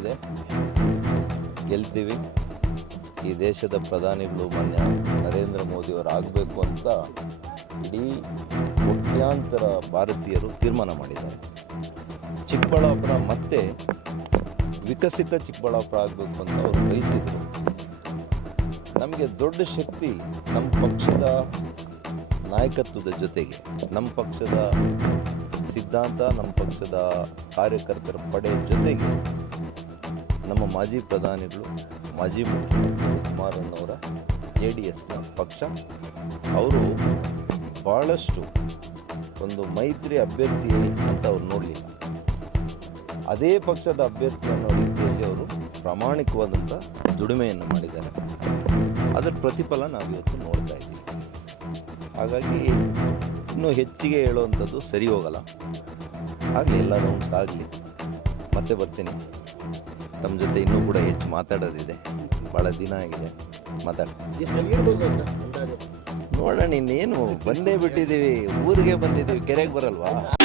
ಇದೆ ಗೆಲ್ತೀವಿ ಈ ದೇಶದ ಪ್ರಧಾನಿಗಳು ಮಾನ್ಯ ನರೇಂದ್ರ ಮೋದಿಯವರು ಆಗಬೇಕು ಅಂತ ಇಡೀ ಕೋಟ್ಯಾಂತರ ಭಾರತೀಯರು ತೀರ್ಮಾನ ಮಾಡಿದ್ದಾರೆ ಚಿಕ್ಕಬಳ್ಳಾಪುರ ಮತ್ತೆ ವಿಕಸಿತ ಚಿಕ್ಕಬಳ್ಳಾಪುರ ಆಗಬೇಕು ಅಂತ ಅವರು ಬಯಸಿದರು ನಮಗೆ ದೊಡ್ಡ ಶಕ್ತಿ ನಮ್ಮ ಪಕ್ಷದ ನಾಯಕತ್ವದ ಜೊತೆಗೆ ನಮ್ಮ ಪಕ್ಷದ ಸಿದ್ಧಾಂತ ನಮ್ಮ ಪಕ್ಷದ ಕಾರ್ಯಕರ್ತರ ಪಡೆ ಜೊತೆಗೆ ನಮ್ಮ ಮಾಜಿ ಪ್ರಧಾನಿಗಳು ಮಾಜಿ ಮುಖ್ಯಮಂತ್ರಿ ಕುಮಾರನ್ನವರ ಜೆ ಡಿ ಎಸ್ನ ಪಕ್ಷ ಅವರು ಭಾಳಷ್ಟು ಒಂದು ಮೈತ್ರಿ ಅಭ್ಯರ್ಥಿ ಅಂತ ಅವ್ರು ನೋಡಲಿಲ್ಲ ಅದೇ ಪಕ್ಷದ ಅಭ್ಯರ್ಥಿ ಅನ್ನೋ ರೀತಿಯಲ್ಲಿ ಅವರು ಪ್ರಾಮಾಣಿಕವಾದಂಥ ದುಡಿಮೆಯನ್ನು ಮಾಡಿದ್ದಾರೆ ಅದರ ಪ್ರತಿಫಲ ನಾವಿವತ್ತು ನೋಡ್ತಾ ಇದ್ದೀವಿ ಹಾಗಾಗಿ ಇನ್ನೂ ಹೆಚ್ಚಿಗೆ ಹೇಳುವಂಥದ್ದು ಸರಿ ಹೋಗಲ್ಲ ಆಗಲಿ ಎಲ್ಲ ನೋಟ್ಸ್ ಆಗಲಿ ಮತ್ತೆ ಬರ್ತೀನಿ ತಮ್ಮ ಜೊತೆ ಇನ್ನೂ ಕೂಡ ಹೆಚ್ಚು ಮಾತಾಡೋದಿದೆ ಭಾಳ ದಿನ ಆಗಿದೆ ಮಾತಾಡ್ತೀನಿ ನೋಡೋಣ ಇನ್ನೇನು ಬಂದೇ ಬಿಟ್ಟಿದ್ದೀವಿ ಊರಿಗೆ ಬಂದಿದ್ದೀವಿ ಕೆರೆಗೆ ಬರಲ್ವಾ